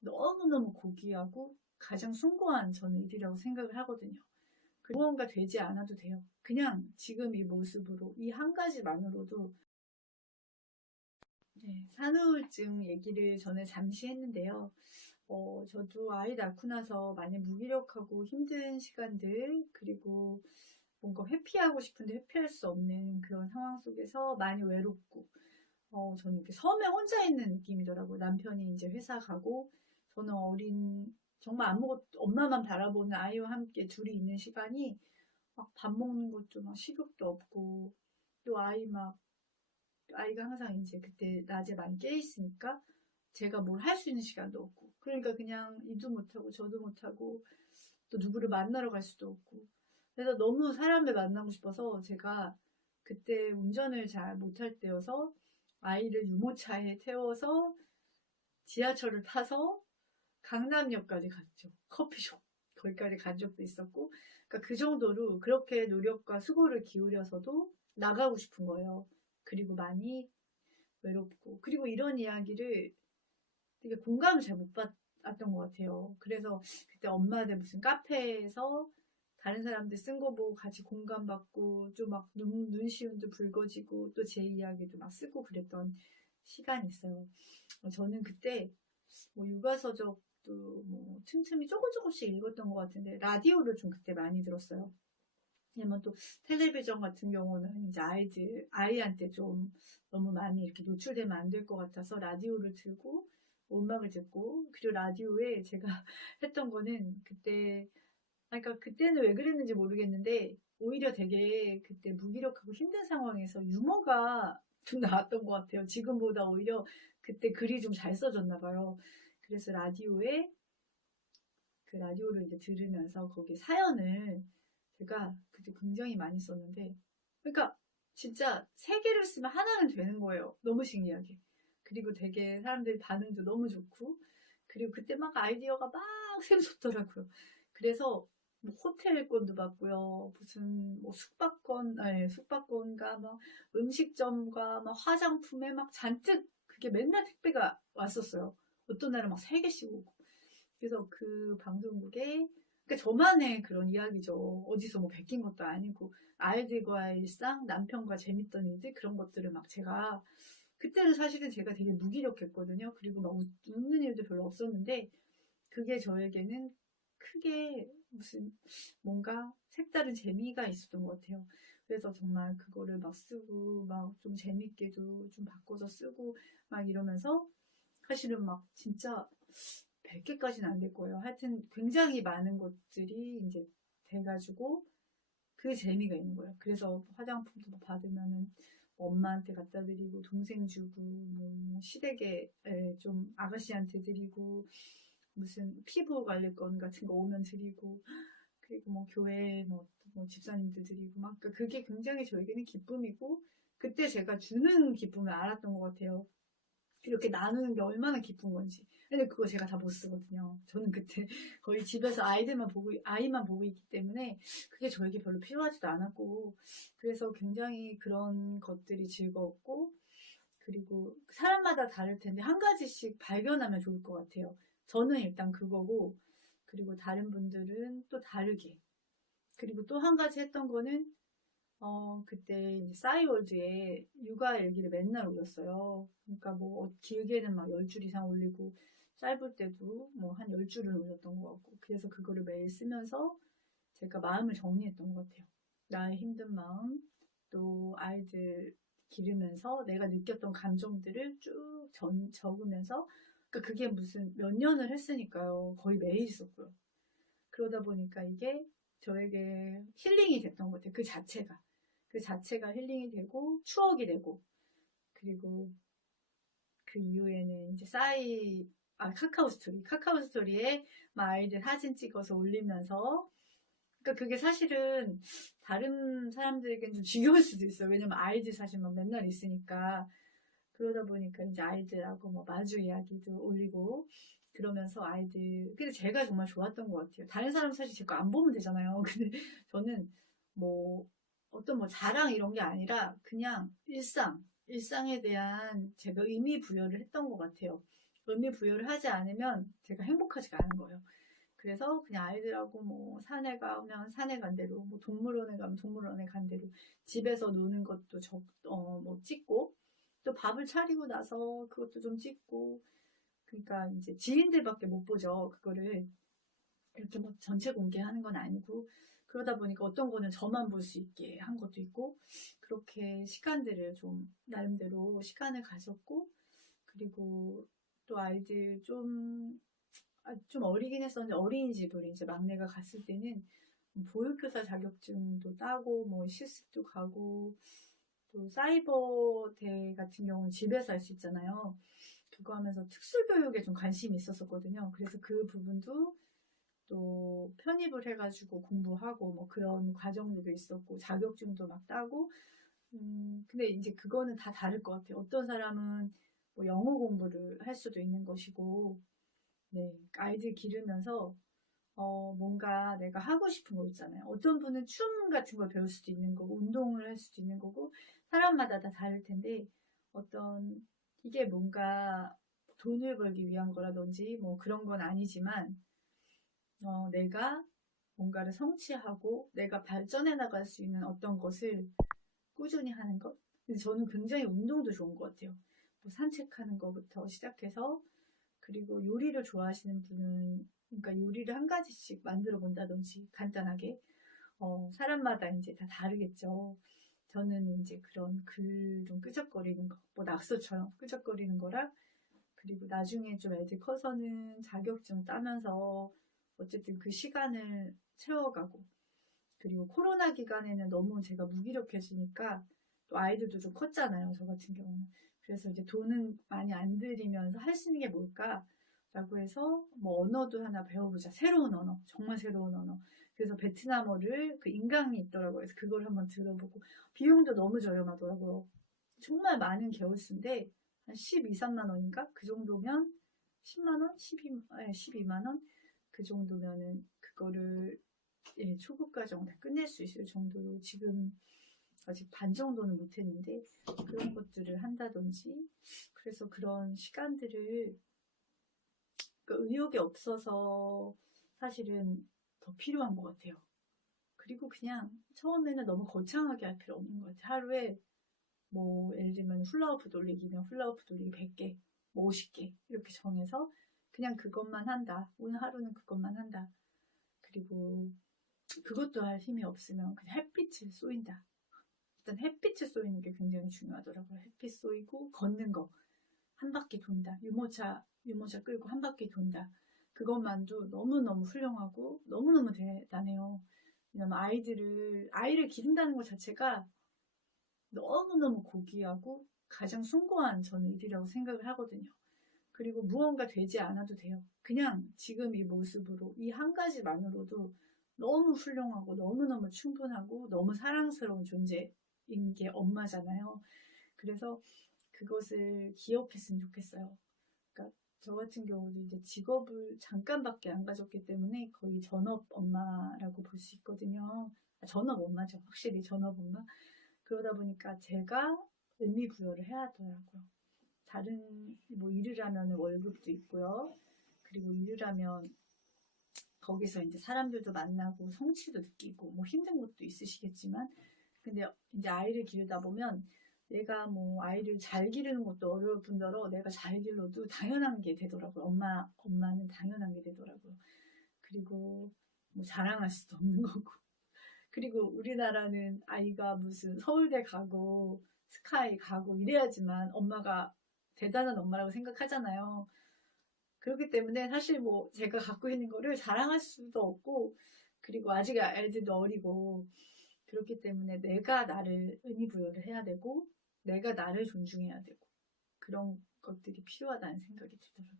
너무너무 고귀하고 가장 숭고한 저는 일이라고 생각을 하거든요. 무언가 되지 않아도 돼요. 그냥 지금 이 모습으로 이 한 가지만으로도. 네, 산후우울증 얘기를 전에 잠시 했는데요. 저도 아이 낳고 나서 많이 무기력하고 힘든 시간들, 그리고 뭔가 회피하고 싶은데 회피할 수 없는 그런 상황 속에서 많이 외롭고, 저는 이렇게 섬에 혼자 있는 느낌이더라고요. 남편이 이제 회사 가고, 저는 정말 아무것도, 엄마만 바라보는 아이와 함께 둘이 있는 시간이 막 밥 먹는 것도 막 식욕도 없고, 또 아이가 항상 이제 그때 낮에 많이 깨 있으니까 제가 뭘 할 수 있는 시간도 없고, 그러니까 그냥 이도 못하고 저도 못하고 또 누구를 만나러 갈 수도 없고, 그래서 너무 사람을 만나고 싶어서 제가 그때 운전을 잘 못할 때여서 아이를 유모차에 태워서 지하철을 타서 강남역까지 갔죠. 커피숍 거기까지 간 적도 있었고, 그러니까 그 정도로 그렇게 노력과 수고를 기울여서도 나가고 싶은 거예요. 그리고 많이 외롭고, 그리고 이런 이야기를 되게 공감을 잘 못 받았던 것 같아요. 그래서 그때 엄마들 무슨 카페에서 다른 사람들 쓴 거 보고 같이 공감받고, 좀 막 눈시움도 붉어지고, 또 제 이야기도 막 쓰고 그랬던 시간이 있어요. 저는 그때 뭐 육아서적도 뭐 틈틈이 조금씩 읽었던 것 같은데, 라디오를 좀 그때 많이 들었어요. 왜냐면 또 텔레비전 같은 경우는 이제 아이한테 좀 너무 많이 이렇게 노출되면 안 될 것 같아서 라디오를 틀고 음악을 듣고, 그리고 라디오에 제가 했던 거는 그때, 그러니까 그때는 왜 그랬는지 모르겠는데 오히려 되게 그때 무기력하고 힘든 상황에서 유머가 좀 나왔던 것 같아요. 지금보다 오히려 그때 글이 좀 잘 써졌나 봐요. 그래서 그 라디오를 이제 들으면서 거기 사연을 제가 그때 굉장히 많이 썼는데, 그러니까 진짜 세 개를 쓰면 하나는 되는 거예요. 너무 신기하게. 그리고 되게 사람들이 반응도 너무 좋고, 그리고 그때 막 아이디어가 막 샘솟더라고요. 그래서 뭐 호텔권도 받고요. 무슨 뭐 숙박권과 막 음식점과 막 화장품에 막 잔뜩 그게 맨날 택배가 왔었어요. 어떤 날은 막 세 개씩 오고. 그래서 그 방송국에, 그러니까 저만의 그런 이야기죠. 어디서 뭐 베낀 것도 아니고, 아이들과의 일상, 남편과 재밌던 일들, 그런 것들을 막 제가, 그때는 사실은 제가 되게 무기력했거든요. 그리고 막 웃는 일도 별로 없었는데, 그게 저에게는 크게 무슨 뭔가 색다른 재미가 있었던 것 같아요. 그래서 정말 그거를 막 쓰고, 막 좀 재밌게도 좀 바꿔서 쓰고, 막 이러면서 사실은 막 진짜 100개까지는 안 될 거예요. 하여튼 굉장히 많은 것들이 이제 돼가지고 그 재미가 있는 거예요. 그래서 화장품도 받으면은 엄마한테 갖다 드리고, 동생 주고, 뭐 시댁에 좀 아가씨한테 드리고, 무슨 피부 관리권 같은 거 오면 드리고, 그리고 뭐 교회 뭐 집사님들 드리고 막, 그러니까 그게 굉장히 저에게는 기쁨이고, 그때 제가 주는 기쁨을 알았던 것 같아요. 이렇게 나누는 게 얼마나 기쁜 건지. 근데 그거 제가 다 못 쓰거든요. 저는 그때 거의 집에서 아이만 보고 있기 때문에 그게 저에게 별로 필요하지도 않았고, 그래서 굉장히 그런 것들이 즐거웠고, 그리고 사람마다 다를 텐데 한 가지씩 발견하면 좋을 것 같아요. 저는 일단 그거고, 그리고 다른 분들은 또 다르게. 그리고 또 한 가지 했던 거는, 그때 이제 싸이월드에 육아 일기를 맨날 올렸어요. 그러니까 뭐 길게는 막 10줄 이상 올리고, 짧을 때도 뭐 한 10줄을 올렸던 것 같고, 그래서 그거를 매일 쓰면서 제가 마음을 정리했던 것 같아요. 나의 힘든 마음, 또 아이들 기르면서 내가 느꼈던 감정들을 쭉 적으면서, 그러니까 그게 무슨 몇 년을 했으니까요. 거의 매일 썼고요. 그러다 보니까 이게 저에게 힐링이 됐던 것 같아요. 그 자체가 힐링이 되고 추억이 되고, 그리고 그 이후에는 이제 카카오 스토리에 막 아이들 사진 찍어서 올리면서, 그러니까 그게 사실은 다른 사람들에겐 좀 지겨울 수도 있어요. 왜냐면 아이들 사진 막 맨날 있으니까. 그러다 보니까 이제 아이들하고 뭐 마주 이야기도 올리고 그러면서 아이들, 근데 제가 정말 좋았던 것 같아요. 다른 사람 사실 제 거 안 보면 되잖아요. 근데 저는 뭐 어떤 뭐 자랑 이런 게 아니라 그냥 일상에 대한 제가 의미 부여를 했던 것 같아요. 의미 부여를 하지 않으면 제가 행복하지가 않은 거예요. 그래서 그냥 아이들하고 뭐 산에 가면 산에 간 대로, 뭐 동물원에 가면 동물원에 간 대로, 집에서 노는 것도 뭐 찍고, 또 밥을 차리고 나서 그것도 좀 찍고, 그러니까 이제 지인들밖에 못 보죠. 그거를 이렇게 뭐 전체 공개하는 건 아니고, 그러다 보니까 어떤 거는 저만 볼 수 있게 한 것도 있고, 그렇게 시간들을 좀 나름대로 시간을 가졌고, 그리고 또 아이들 좀 어리긴 했었는데, 어린이집을 이제 막내가 갔을 때는 보육교사 자격증도 따고 뭐 실습도 가고, 또 사이버대 같은 경우는 집에서 할 수 있잖아요. 그거 하면서 특수교육에 좀 관심이 있었었거든요. 그래서 그 부분도 또 편입을 해가지고 공부하고 뭐 그런 과정들도 있었고, 자격증도 막 따고. 근데 이제 그거는 다 다를 것 같아요. 어떤 사람은 뭐 영어 공부를 할 수도 있는 것이고, 네, 아이들 기르면서 뭔가 내가 하고 싶은 거 있잖아요. 어떤 분은 춤 같은 걸 배울 수도 있는 거고, 운동을 할 수도 있는 거고, 사람마다 다 다를 텐데, 이게 뭔가 돈을 벌기 위한 거라든지, 뭐 그런 건 아니지만, 내가 뭔가를 성취하고, 내가 발전해 나갈 수 있는 어떤 것을 꾸준히 하는 것? 근데 저는 굉장히 운동도 좋은 것 같아요. 뭐 산책하는 것부터 시작해서, 그리고 요리를 좋아하시는 분은, 그러니까 요리를 한 가지씩 만들어 본다든지, 간단하게. 사람마다 이제 다 다르겠죠. 저는 이제 그런 글 좀 끄적거리는 거, 뭐 낙서처럼 끄적거리는 거랑, 그리고 나중에 좀 애들 커서는 자격증 따면서 어쨌든 그 시간을 채워가고, 그리고 코로나 기간에는 너무 제가 무기력해지니까, 또 아이들도 좀 컸잖아요, 저 같은 경우는. 그래서 이제 돈은 많이 안 들이면서 할 수 있는 게 뭘까? 라고 해서 뭐 언어도 하나 배워보자. 새로운 언어, 정말 새로운 언어. 그래서 베트남어를, 그 인강이 있더라고요. 그래서 그걸 한번 들어보고, 비용도 너무 저렴하더라고요. 정말 많은 개월수인데 한 12, 3만 원인가? 그 정도면 10만 원? 12만 원? 그 정도면은 그거를, 예, 초급 과정 다 끝낼 수 있을 정도로, 지금 아직 반 정도는 못했는데 그런 것들을 한다든지. 그래서 그런 시간들을, 그 의욕이 없어서 사실은 더 필요한 것 같아요. 그리고 그냥 처음에는 너무 거창하게 할 필요 없는 것 같아요. 하루에 뭐 예를 들면 훌라후프 돌리기면 훌라후프 돌리기 100개, 뭐 50개 이렇게 정해서 그냥 그것만 한다. 오늘 하루는 그것만 한다. 그리고 그것도 할 힘이 없으면 그냥 햇빛을 쏘인다. 일단 햇빛을 쏘이는 게 굉장히 중요하더라고요. 햇빛 쏘이고 걷는 거. 한 바퀴 돈다. 유모차 끌고 한 바퀴 돈다. 그것만도 너무너무 훌륭하고 너무너무 대단해요. 왜냐면 아이를 기른다는 것 자체가 너무너무 고귀하고 가장 숭고한 저는 일이라고 생각을 하거든요. 그리고 무언가 되지 않아도 돼요. 그냥 지금 이 모습으로 이 한 가지만으로도 너무 훌륭하고 너무너무 충분하고 너무 사랑스러운 존재인 게 엄마잖아요. 그래서 그것을 기억했으면 좋겠어요. 그러니까 저 같은 경우도 이제 직업을 잠깐밖에 안 가졌기 때문에 거의 전업 엄마라고 볼 수 있거든요. 전업 엄마죠. 확실히 전업 엄마. 그러다 보니까 제가 의미 부여를 해야 하더라고요. 다른 뭐 일을 하면 월급도 있고요. 그리고 일을 하면 거기서 이제 사람들도 만나고 성취도 느끼고 뭐 힘든 것도 있으시겠지만, 근데 이제 아이를 기르다 보면 내가 뭐 아이를 잘 기르는 것도 어려울 뿐더러 내가 잘 길러도 당연한 게 되더라고요. 엄마는 당연한 게 되더라고요. 그리고 뭐 자랑할 수도 없는 거고. 그리고 우리나라는 아이가 무슨 서울대 가고 스카이 가고 이래야지만 엄마가 대단한 엄마라고 생각하잖아요. 그렇기 때문에 사실 뭐 제가 갖고 있는 거를 자랑할 수도 없고, 그리고 아직 아이들도 어리고, 그렇기 때문에 내가 나를 의미부여를 해야 되고, 내가 나를 존중해야 되고, 그런 것들이 필요하다는 생각이 들더라고요.